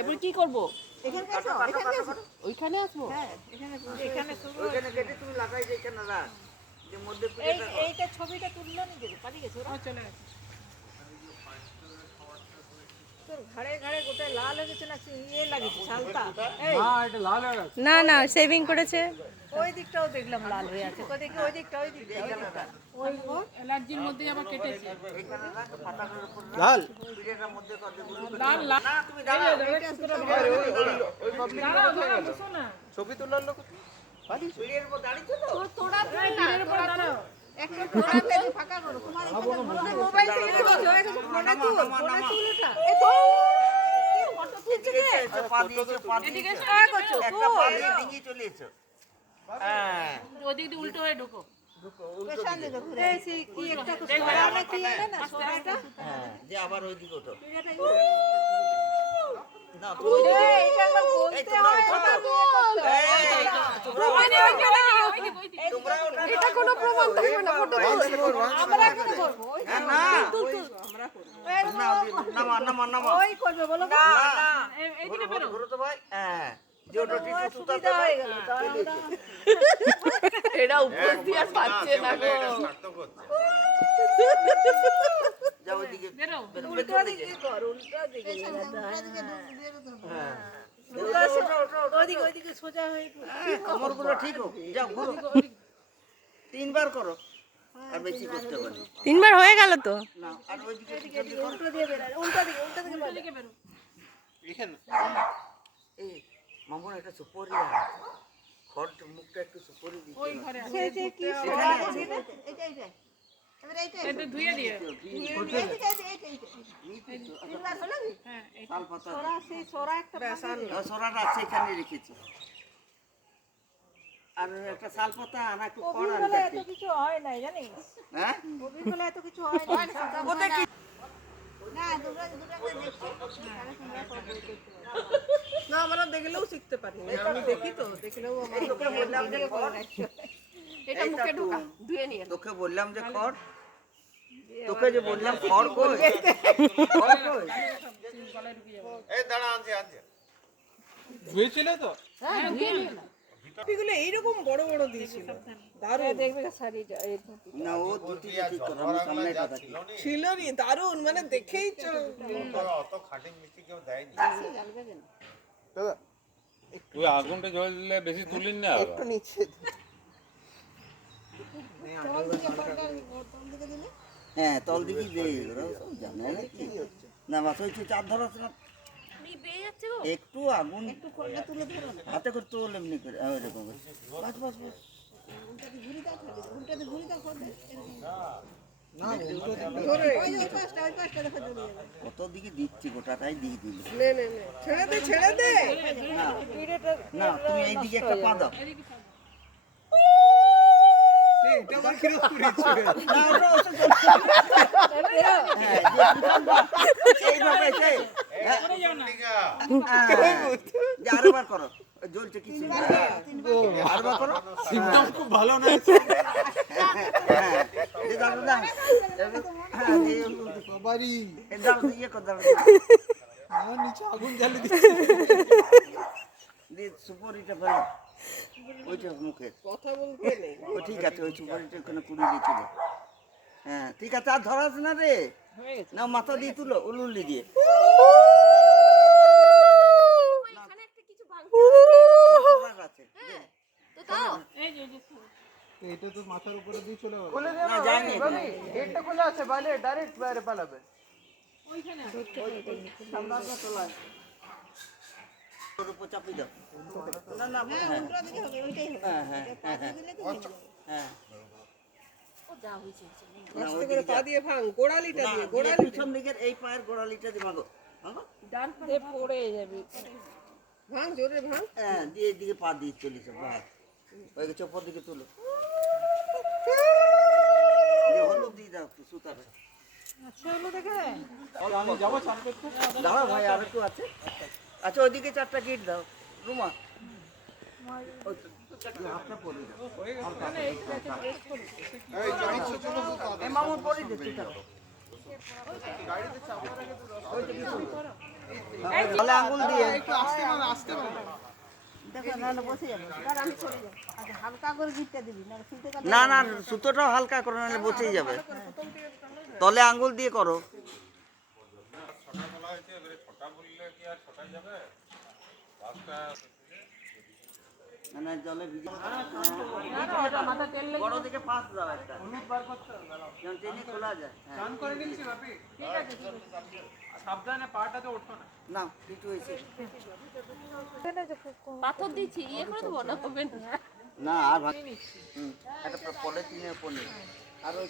এবার কি করব? এখানে আসো, এখানে আসো। ওইখানে আসবো? হ্যাঁ, এখানে শুরু। ওইখানে কেটে তুমি লাগাই যে এখানে রাখ যে মধ্যে এই এইটা ছবিটা তুললো নি যে পারি গেছে ওরা চলে গেছে। তোর ঘাড়ে ঘাড়ে গোটা লাল হয়ে গেছে না ইয়ে লাগিয়েছে সালতা এই না না সেভিং করেছে। ওই দিকটাও দেখলাম লাল হয়ে আছে কই দেখি ওই দিকটা ওই অ্যালার্জির মধ্যে আবার কেটেছে। এখানে রাখ পাতাটার উপর লাল পিঠেটার মধ্যে কত গুলো লাল লাল না তুমি দাঁড়াও দাঁড়াও দাঁড়াও বসো না। ছবি তোলার লোক পিঠের উপর দাঁড়িয়েছো তো তোড়া এর উপর দাঁড়াও। একটা তোড়া থেকে ফাঁকা করো তোমার মোবাইল থেকে কিছু হয়ে গেছে ফোনে তুল ওটা এই তো ফটো তুলছে রে পা দিয়েছো পা এদিকে দিয়েছো হ্যাঁ করছো একটা পা দিয়ে ডিঙিয়ে চলে এসো হ্যাঁ ওদিক দিয়ে উল্টো হয়ে ঢোকো। পেছন দিকে ঘুরে এই সেই কি একটা সোরা না কি এটা না সোরাটা হ্যাঁ যে আবার ওই দিকে ওঠো পিড়াটা না তুমি এটা একবার বলতে হয় এটা কোনো প্রমাণ থাকবে না ফটো আমরা এখানে করব ওই না নামা নামা নামা ওই করবে বলো না এইদিকে বেরো। ঘুরো তো ভাই হ্যাঁ যে ওটা টিস্যু সুতা সুবিধা হয়ে গেল এরা উপর দিয়ে আর পাচ্ছে না গো। যাও ওইদিকে বেরো। উল্টো দিকে কর উল্টো দিকে হ্যাঁ ওদিকে ওদিকে সোজা হয়ে কোমরগুলো ঠিক হোক যাও ঘুরো তিনবার করো আর বেশি করতে পারি তিনবার হয়ে গেল তো। না আর ওইদিকে উল্টো দিয়ে বেরো উল্টো দিকে বেরো। এখানে এই মামুন একটা সুপরি খড় মুখটা একটু সুপরি দিতে ওই ঘরে আছে। সেই যে কি সোরা এটা এবার এইটা এটা ধুয়ে দিয়ে। তিনবার হলো কি হ্যাঁ এই তাল পাতা সোরা সেই সোরা একটা বেসান সরাটা আছে এখানে রেখেছি আর একটা শাল পাতা আর একটু খড় আর অভিজ্ঞতা এত কিছু হয় নাই জানিস হ্যাঁ অভিজ্ঞতা এত কিছু হয় না ওদের কি না দুটো করে দেখছি তাহলে তোমরা করবে না আমরা দেখলেও শিখতে পারি না আমি দেখি তো দেখলেও আমার তোকে বললাম যে খড় এটা মুখে ঢোকা ধুয়ে নিয়ে। তোকে বললাম যে খড় তোকে যে বললাম খড় কই খড় কই এই দাঁড়া আনছি আনছি ধুয়েছিলে তো হ্যাঁ ধুয়ে নিয়ে না। টুপিগুলো এইরকম বড় বড় দিয়েছিল দারুণ দেখবে শাড়িটা এই না ও দুটি ঠিক করে আমার সামনে এটা থাকি ছিল নি দারুণ মানে দেখেই অত খাটিং মিষ্টি কেউ দেয়নি জানবে কেন দাদা তুই আগুনটা জ্বললে বেশি তুলিস না একটু নিচে হ্যাঁ তল দিকে দে ওরা সব জানে না কি না বাস ওই চার ধরাস না একটু আগুন একটু ফোনটা তুলে ধরো না হাতে করে তোল এমনি করে ওইরকম বাস বাস বাস উল্টাতে ঘুরি দাও ফোন ধরে ওই পাঁচটা দেখো চলে যাবে কত দিকে দিচ্ছি গোটাটাই দিয়ে দিল নে নে নে ছেড়ে দে না পিড়েটা না তুমি এই দিকে একটা পা দাও এটা আমার কিরকম করেছে না ওটা ওটা হ্যাঁ যে এইভাবে সেই যে আরেকবার করো জ্বলছে কিছু আরেকবার করো সিস্টেম খুব ভালো না হ্যাঁ যে দাও দাও হ্যাঁ সবারই দাও ইয়ে কর দাও আমার নিচে আগুন জ্বালিয়ে দিচ্ছে দি সুপরিটা ফেলো ওইটা মুখে কথা বলতে নেই ও ঠিক আছে ওই সুপারিটা ওখানে কুড়িয়ে দিয়েছিল হ্যাঁ ঠিক আছে আর ধরাস না রে না মাথা দিয়ে তুলো উলুলি দিয়ে আছে, দে। এই যে এই যে এটা তো মাথার উপরে দিয়ে চলে গেল না যায়নি গেটটা খোলা আছে বাইরে ডাইরেক্ট বাইরে পালাবে ওইখানে ওর উপর চাপি দাও না না হ্যাঁ উল্টো দিকে হবে ওইটাই হবে হ্যাঁ হ্যাঁ হ্যাঁ হ্যাঁ হ্যাঁ ও যা হইছে না আস্তে ওই করে পা দিয়ে ভাঙ গোড়ালিটা দিয়ে গোড়ালি পিছন দিকের এই পায়ের গোড়ালিটা দিয়ে ভাগো ভাগো ডান এ পড়ে যাবে ভাঙ জোরে ভাঙ হ্যাঁ দিয়ে এদিকে পা দিয়ে চলিস বাহ ওই চোপর দিকে তুলো দিয়ে হলুদ দিয়ে দাও একটু সুতাটা আচ্ছা হলো দেখে আমি যাবো চান করতে দাও ভাই আর একটু আছে আচ্ছা ওইদিকে চারটা গিট দাও রুমা হাতটা পরে দাও এই মামুন পরে দিচ্ছি গাড়িতে চাপার আগে তো তাহলে আঙুল দিয়ে একটু আসতে পারে দেখো নাহলে বসে যাবে আর আমি চলে যাবো আচ্ছা হালকা করে গিটটা দিবি না শুনতে গেলে না না সুতোটাও হালকা করে নাহলে বসেই যাবে তলে আঙুল দিয়ে করো ছটা বলা হয়েছে এবারে ছটা বললে কি আর ছটায় যাবে পাঁচটা মানে জলে ভিজে বড় দিকে পাঁচ দাও একটা যেন টেনে খোলা যায় হ্যাঁ স্নান করে নিয়েছি বাপি সাবধানে পাটাতে ওঠো না না কিছু হয়েছে পাথর দিচ্ছি ইয়ে করে দেবো না হবে না না আর একটা পলিথিনের উপর নেই আর ওই